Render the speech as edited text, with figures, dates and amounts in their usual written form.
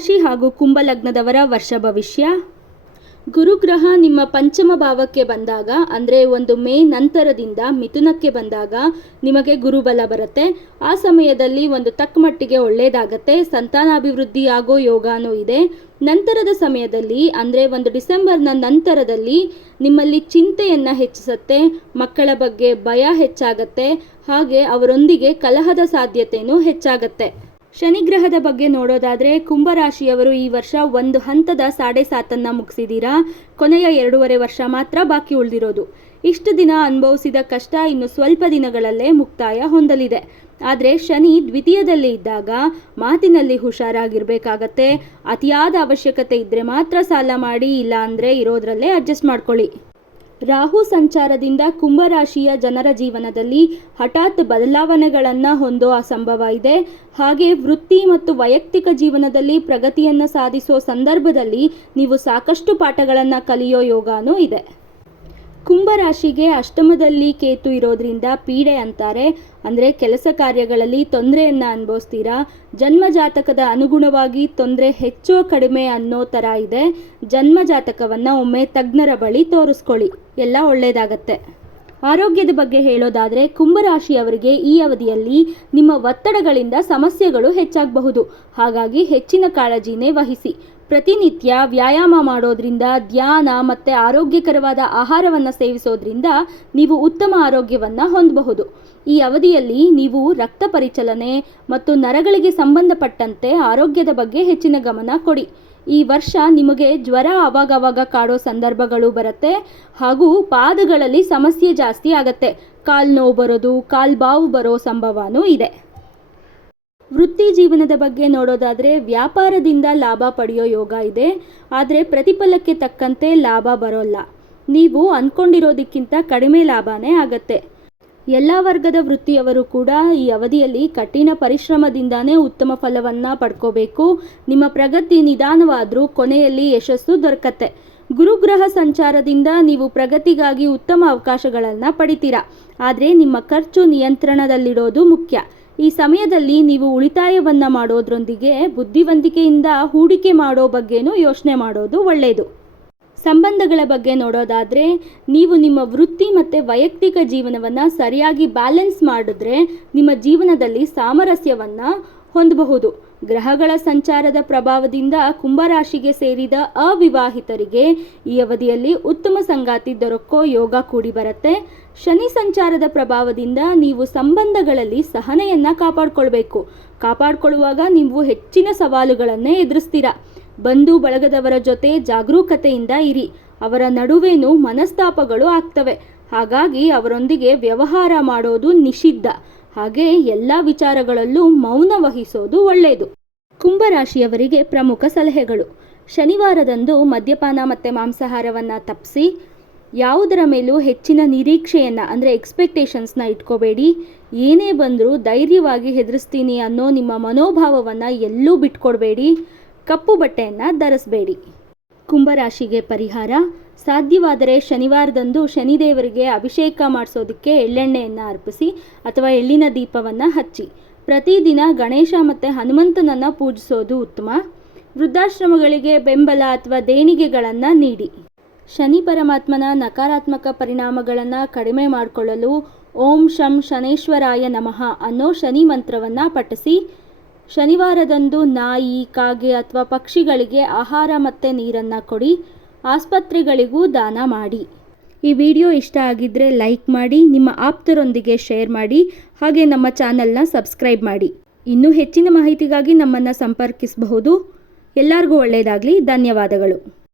ಕುಂಭರಾಶಿ ಹಾಗೂ ಕುಂಭಲಗ್ನದವರ ವರ್ಷ ಭವಿಷ್ಯ. ಗುರುಗ್ರಹ ನಿಮ್ಮ ಪಂಚಮ ಭಾವಕ್ಕೆ ಬಂದಾಗ ಅಂದರೆ ಒಂದು ಮೇ ನಂತರದಿಂದ ಮಿಥುನಕ್ಕೆ ಬಂದಾಗ ನಿಮಗೆ ಗುರುಬಲ ಬರುತ್ತೆ. ಆ ಸಮಯದಲ್ಲಿ ಒಂದು ತಕ್ಕ ಮಟ್ಟಿಗೆ ಒಳ್ಳೆಯದಾಗತ್ತೆ. ಸಂತಾನಾಭಿವೃದ್ಧಿ ಆಗೋ ಯೋಗಾನೂ ಇದೆ. ನಂತರದ ಸಮಯದಲ್ಲಿ ಅಂದರೆ ಒಂದು ಡಿಸೆಂಬರ್ನ ನಂತರದಲ್ಲಿ ನಿಮ್ಮಲ್ಲಿ ಚಿಂತೆಯನ್ನು ಹೆಚ್ಚಿಸುತ್ತೆ. ಮಕ್ಕಳ ಬಗ್ಗೆ ಭಯ ಹೆಚ್ಚಾಗತ್ತೆ. ಹಾಗೆ ಅವರೊಂದಿಗೆ ಕಲಹದ ಸಾಧ್ಯತೆಯೂ ಹೆಚ್ಚಾಗತ್ತೆ. ಶನಿಗ್ರಹದ ಬಗ್ಗೆ ನೋಡೋದಾದರೆ ಕುಂಭರಾಶಿಯವರು ಈ ವರ್ಷ ಒಂದು ಹಂತದ 7.5 ಮುಗಿಸಿದ್ದೀರಾ. ಕೊನೆಯ 2.5 ವರ್ಷ ಮಾತ್ರ ಬಾಕಿ ಉಳಿದಿರೋದು. ಇಷ್ಟು ದಿನ ಅನುಭವಿಸಿದ ಕಷ್ಟ ಇನ್ನು ಸ್ವಲ್ಪ ದಿನಗಳಲ್ಲೇ ಮುಕ್ತಾಯ ಹೊಂದಲಿದೆ. ಆದರೆ ಶನಿ ದ್ವಿತೀಯದಲ್ಲಿ ಇದ್ದಾಗ ಮಾತಿನಲ್ಲಿ ಹುಷಾರಾಗಿರಬೇಕಾಗತ್ತೆ. ಅತಿಯಾದ ಅವಶ್ಯಕತೆ ಇದ್ದರೆ ಮಾತ್ರ ಸಾಲ ಮಾಡಿ, ಇಲ್ಲ ಅಂದರೆ ಇರೋದ್ರಲ್ಲೇ ಅಡ್ಜಸ್ಟ್ ಮಾಡ್ಕೊಳ್ಳಿ. ರಾಹು ಸಂಚಾರದಿಂದ ಕುಂಭರಾಶಿಯ ಜನರ ಜೀವನದಲ್ಲಿ ಹಠಾತ್ ಬದಲಾವಣೆಗಳನ್ನು ಹೊಂದೋ ಸಂಭವ ಇದೆ. ಹಾಗೆ ವೃತ್ತಿ ಮತ್ತು ವೈಯಕ್ತಿಕ ಜೀವನದಲ್ಲಿ ಪ್ರಗತಿಯನ್ನು ಸಾಧಿಸೋ ಸಂದರ್ಭದಲ್ಲಿ ನೀವು ಸಾಕಷ್ಟು ಪಾಠಗಳನ್ನು ಕಲಿಯೋ ಯೋಗಾನೂ ಇದೆ. ಕುಂಭರಾಶಿಗೆ ಅಷ್ಟಮದಲ್ಲಿ ಕೇತು ಇರೋದ್ರಿಂದ ಪೀಡೆ ಅಂತಾರೆ. ಅಂದರೆ ಕೆಲಸ ಕಾರ್ಯಗಳಲ್ಲಿ ತೊಂದರೆಯನ್ನು ಅನುಭವಿಸ್ತೀರಾ. ಜನ್ಮ ಜಾತಕದ ಅನುಗುಣವಾಗಿ ತೊಂದರೆ ಹೆಚ್ಚೋ ಕಡಿಮೆ ಅನ್ನೋ ಥರ ಇದೆ. ಜನ್ಮ ಜಾತಕವನ್ನು ಒಮ್ಮೆ ತಜ್ಞರ ಬಳಿ ತೋರಿಸ್ಕೊಳ್ಳಿ, ಎಲ್ಲ ಒಳ್ಳೆಯದಾಗತ್ತೆ. ಆರೋಗ್ಯದ ಬಗ್ಗೆ ಹೇಳೋದಾದರೆ ಕುಂಭರಾಶಿಯವರಿಗೆ ಈ ಅವಧಿಯಲ್ಲಿ ನಿಮ್ಮ ಒತ್ತಡಗಳಿಂದ ಸಮಸ್ಯೆಗಳು ಹೆಚ್ಚಾಗಬಹುದು. ಹಾಗಾಗಿ ಹೆಚ್ಚಿನ ಕಾಳಜಿನೇ ವಹಿಸಿ. ಪ್ರತಿನಿತ್ಯ ವ್ಯಾಯಾಮ ಮಾಡೋದ್ರಿಂದ, ಧ್ಯಾನ ಮತ್ತು ಆರೋಗ್ಯಕರವಾದ ಆಹಾರವನ್ನು ಸೇವಿಸೋದ್ರಿಂದ ನೀವು ಉತ್ತಮ ಆರೋಗ್ಯವನ್ನು ಹೊಂದಬಹುದು. ಈ ಅವಧಿಯಲ್ಲಿ ನೀವು ರಕ್ತ ಪರಿಚಲನೆ ಮತ್ತು ನರಗಳಿಗೆ ಸಂಬಂಧಪಟ್ಟಂತೆ ಆರೋಗ್ಯದ ಬಗ್ಗೆ ಹೆಚ್ಚಿನ ಗಮನ ಕೊಡಿ. ಈ ವರ್ಷ ನಿಮಗೆ ಜ್ವರ ಆವಾಗವಾಗ ಕಾಡೋ ಸಂದರ್ಭಗಳು ಬರುತ್ತೆ. ಹಾಗೂ ಪಾದಗಳಲ್ಲಿ ಸಮಸ್ಯೆ ಜಾಸ್ತಿ ಆಗತ್ತೆ. ಕಾಲು ನೋವು ಬರೋದು, ಕಾಲು ಬಾವು ಬರೋ ಸಂಭವನೂ ಇದೆ. ವೃತ್ತಿ ಜೀವನದ ಬಗ್ಗೆ ನೋಡೋದಾದರೆ ವ್ಯಾಪಾರದಿಂದ ಲಾಭ ಪಡೆಯೋ ಯೋಗ ಇದೆ. ಆದರೆ ಪ್ರತಿಫಲಕ್ಕೆ ತಕ್ಕಂತೆ ಲಾಭ ಬರೋಲ್ಲ. ನೀವು ಅಂದ್ಕೊಂಡಿರೋದಕ್ಕಿಂತ ಕಡಿಮೆ ಲಾಭನೇ ಆಗತ್ತೆ. ಎಲ್ಲ ವರ್ಗದ ವೃತ್ತಿಯವರು ಕೂಡ ಈ ಅವಧಿಯಲ್ಲಿ ಕಠಿಣ ಪರಿಶ್ರಮದಿಂದಾನೇ ಉತ್ತಮ ಫಲವನ್ನು ಪಡ್ಕೋಬೇಕು. ನಿಮ್ಮ ಪ್ರಗತಿ ನಿಧಾನವಾದರೂ ಕೊನೆಯಲ್ಲಿ ಯಶಸ್ಸು ದೊರಕತ್ತೆ. ಗುರುಗ್ರಹ ಸಂಚಾರದಿಂದ ನೀವು ಪ್ರಗತಿಗಾಗಿ ಉತ್ತಮ ಅವಕಾಶಗಳನ್ನು ಪಡಿತೀರಾ. ಆದರೆ ನಿಮ್ಮ ಖರ್ಚು ನಿಯಂತ್ರಣದಲ್ಲಿಡೋದು ಮುಖ್ಯ. ಈ ಸಮಯದಲ್ಲಿ ನೀವು ಉಳಿತಾಯವನ್ನು ಮಾಡೋದ್ರೊಂದಿಗೆ ಬುದ್ಧಿವಂತಿಕೆಯಿಂದ ಹೂಡಿಕೆ ಮಾಡೋ ಬಗ್ಗೆನೂ ಯೋಚನೆ ಮಾಡೋದು ಒಳ್ಳೆಯದು. ಸಂಬಂಧಗಳ ಬಗ್ಗೆ ನೋಡೋದಾದರೆ ನೀವು ನಿಮ್ಮ ವೃತ್ತಿ ಮತ್ತು ವೈಯಕ್ತಿಕ ಜೀವನವನ್ನು ಸರಿಯಾಗಿ ಬ್ಯಾಲೆನ್ಸ್ ಮಾಡಿದ್ರೆ ನಿಮ್ಮ ಜೀವನದಲ್ಲಿ ಸಾಮರಸ್ಯವನ್ನು ಹೊಂದಬಹುದು. ಗ್ರಹಗಳ ಸಂಚಾರದ ಪ್ರಭಾವದಿಂದ ಕುಂಭರಾಶಿಗೆ ಸೇರಿದ ಅವಿವಾಹಿತರಿಗೆ ಈ ಅವಧಿಯಲ್ಲಿ ಉತ್ತಮ ಸಂಗಾತಿ ದೊರಕೋ ಯೋಗ ಕೂಡಿ ಬರುತ್ತೆ. ಶನಿ ಸಂಚಾರದ ಪ್ರಭಾವದಿಂದ ನೀವು ಸಂಬಂಧಗಳಲ್ಲಿ ಸಹನೆಯನ್ನು ಕಾಪಾಡಿಕೊಳ್ಳುವಾಗ ನೀವು ಹೆಚ್ಚಿನ ಸವಾಲುಗಳನ್ನೇ ಎದುರಿಸ್ತೀರಾ. ಬಂಧು ಬಳಗದವರ ಜೊತೆ ಜಾಗರೂಕತೆಯಿಂದ ಇರಿ. ಅವರ ನಡುವೇನೂ ಮನಸ್ತಾಪಗಳು ಆಗ್ತವೆ. ಹಾಗಾಗಿ ಅವರೊಂದಿಗೆ ವ್ಯವಹಾರ ಮಾಡೋದು ನಿಷಿದ್ಧ. ಹಾಗೆ ಎಲ್ಲ ವಿಚಾರಗಳಲ್ಲೂ ಮೌನ ವಹಿಸೋದು ಒಳ್ಳೆಯದು. ಕುಂಭರಾಶಿಯವರಿಗೆ ಪ್ರಮುಖ ಸಲಹೆಗಳು. ಶನಿವಾರದಂದು ಮದ್ಯಪಾನ ಮತ್ತು ಮಾಂಸಾಹಾರವನ್ನು ತಪ್ಪಿಸಿ. ಯಾವುದರ ಮೇಲೂ ಹೆಚ್ಚಿನ ನಿರೀಕ್ಷೆಯನ್ನು ಅಂದರೆ ಎಕ್ಸ್ಪೆಕ್ಟೇಷನ್ಸ್ನ ಇಟ್ಕೋಬೇಡಿ. ಏನೇ ಬಂದರೂ ಧೈರ್ಯವಾಗಿ ಹೆದರಿಸ್ತೀನಿ ಅನ್ನೋ ನಿಮ್ಮ ಮನೋಭಾವವನ್ನು ಎಲ್ಲೂ ಬಿಟ್ಕೊಡ್ಬೇಡಿ. ಕಪ್ಪು ಬಟ್ಟೆಯನ್ನು ಧರಿಸಬೇಡಿ. ಕುಂಭರಾಶಿಗೆ ಪರಿಹಾರ. ಸಾಧ್ಯವಾದರೆ ಶನಿವಾರದಂದು ಶನಿದೇವರಿಗೆ ಅಭಿಷೇಕ ಮಾಡಿಸೋದಕ್ಕೆ ಎಳ್ಳೆಣ್ಣೆಯನ್ನು ಅರ್ಪಿಸಿ ಅಥವಾ ಎಳ್ಳಿನ ದೀಪವನ್ನು ಹಚ್ಚಿ. ಪ್ರತಿದಿನ ಗಣೇಶ ಮತ್ತು ಹನುಮಂತನನ್ನು ಪೂಜಿಸೋದು ಉತ್ತಮ. ವೃದ್ಧಾಶ್ರಮಗಳಿಗೆ ಬೆಂಬಲ ಅಥವಾ ದೇಣಿಗೆಗಳನ್ನು ನೀಡಿ. ಶನಿ ಪರಮಾತ್ಮನ ನಕಾರಾತ್ಮಕ ಪರಿಣಾಮಗಳನ್ನು ಕಡಿಮೆ ಮಾಡಿಕೊಳ್ಳಲು ಓಂ ಶಂ ಶನೇಶ್ವರಾಯ ನಮಃ ಅನ್ನೋ ಶನಿ ಮಂತ್ರವನ್ನು ಪಠಿಸಿ. ಶನಿವಾರದಂದು ನಾಯಿ, ಕಾಗೆ ಅಥವಾ ಪಕ್ಷಿಗಳಿಗೆ ಆಹಾರ ಮತ್ತು ನೀರನ್ನು ಕೊಡಿ. ಆಸ್ಪತ್ರೆಗಳಿಗೂ ದಾನ ಮಾಡಿ. ಈ ವಿಡಿಯೋ ಇಷ್ಟ ಆಗಿದ್ದರೆ ಲೈಕ್ ಮಾಡಿ, ನಿಮ್ಮ ಆಪ್ತರೊಂದಿಗೆ ಶೇರ್ ಮಾಡಿ, ಹಾಗೆ ನಮ್ಮ ಚಾನಲ್ನ ಸಬ್ಸ್ಕ್ರೈಬ್ ಮಾಡಿ. ಇನ್ನೂ ಹೆಚ್ಚಿನ ಮಾಹಿತಿಗಾಗಿ ನಮ್ಮನ್ನು ಸಂಪರ್ಕಿಸಬಹುದು. ಎಲ್ಲರಿಗೂ ಒಳ್ಳೆಯದಾಗಲಿ. ಧನ್ಯವಾದಗಳು.